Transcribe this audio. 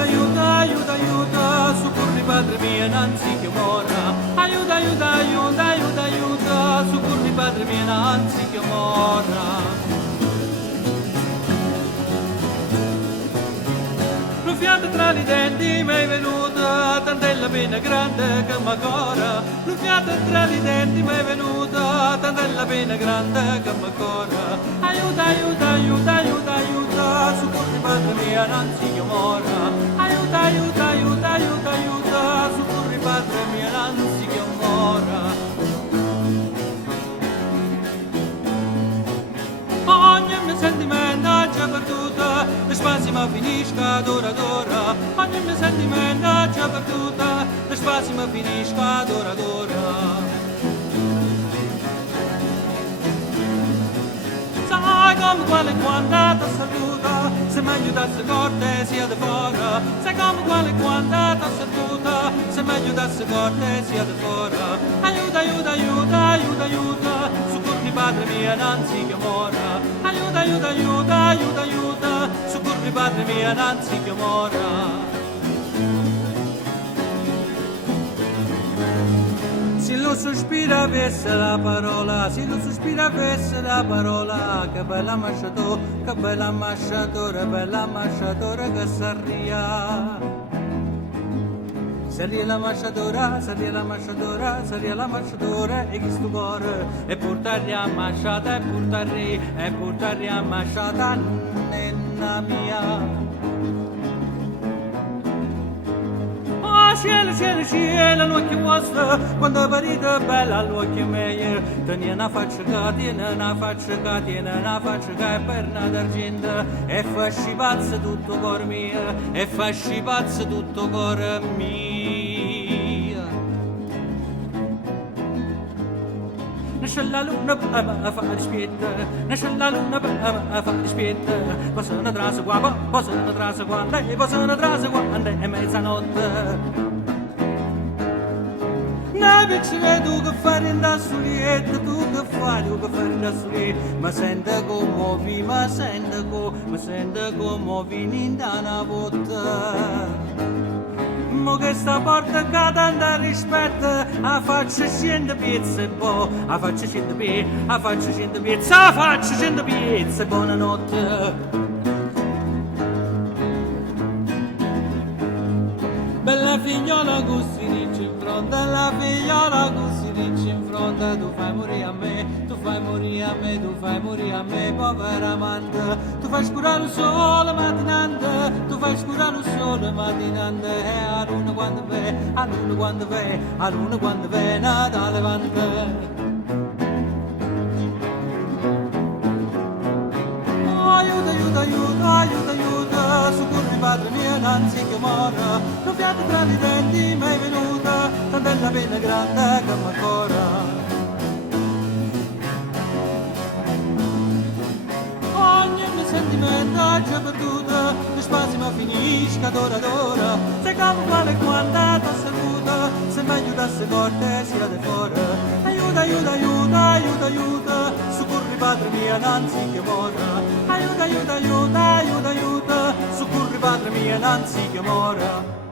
aiuta, aiuta, aiuta, soccorri Padre mio, innanzi che mora. Aiuta, aiuta, aiuta, aiuta, aiuta, soccorri Padre mio, innanzi che mora. Lo fiato tra i denti mi è venuta, tant'è pena grande che m'ancora. Lo fiato tra i denti mi è venuta, tant'è pena grande che m'ancora. Aiuta, aiuta, aiuta, aiuta, aiuta, soccorri Padre mio, innanzi che mora. Aiuta, aiuta, aiuta, aiuta, aiuta, soccorri Padre mio, innanzi che mora. Ogni mio sentimento è già perduta, le spazi ma finisca d'ora d'ora. Ogni mio sentimento è già perduta, le spazi ma finisca d'ora d'ora. Sai come quale quando ti saluta, se meglio darsi cortesia di fora. Sai come quale quando ti saluta, se meglio darsi cortesia di fora. Aiuta, aiuta, aiuta, aiuta, aiuta, soccorri Padre mio, innanzi che mora. Aiuta, aiuta, aiuta, aiuta, aiuta, soccorri Padre mio, innanzi che mora. Se lo sospira avesse la parola, se lo sospira avesse la parola, che bella ambasciatore, che bella ambasciatore, bella ambasciatore che sarria. Saria l'ambasciatore, saria l'ambasciatore, saria l'ambasciatore e chi sto cuore e portargli ambasciata, e portargli ambasciata nella mia. Cielo, cielo, cielo, l'occhio vostro, quando parite bella l'occhio meglio. Tieni una faccia che, tieni una faccia che, tieni una faccia che è perna d'argento. E fasci pazzo tutto cuore mio, e fasci pazzo tutto cuore mio. Nasce la luna a fare spietta, nasce la luna a fare spietta. Passano trase qua, passano trase quando, passano trase quando è mezzanotte. Na piccina tu che fai in da solietta, tu che fai in da solietta. Ma sente come ma sente come in da una volta. Mo che sta porta che tanta rispetto, a faccia 100 pizze, boh, a faccia 100 pizze, a faccia 100 pizze, a faccia 100 pizze, buonanotte. Bella figliola così dice in fronte, la figliola così dice in fronte. Tu fai morire a me, tu fai morire a me, tu fai morire a me, povera amante. Tu fai scurare il sole mattinante, tu fai scurare il sole mattinante. E a luna quando ve, a luna quando ve, a luna quando ve, Natale vante. Aiuta, aiuta, aiuta, aiuta, aiuta, soccorri Padre mio, innanzi che mora. Non fiate tra i denti, mi è venuta, tant'è la pena grande che m'ancora. Ogni mio sentimento è già perduta, le spazi ma finisca d'ora d'ora. Se come quale quando ti saluta, se meglio dasse cortesia di fora. Aiuta, aiuta, aiuta, aiuta, aiuta, soccorri Padre mio, innanzi che mora. Aiuta, aiuta, aiuta, aiuta, aiuta, soccorri Padre mio, innanzi che mora.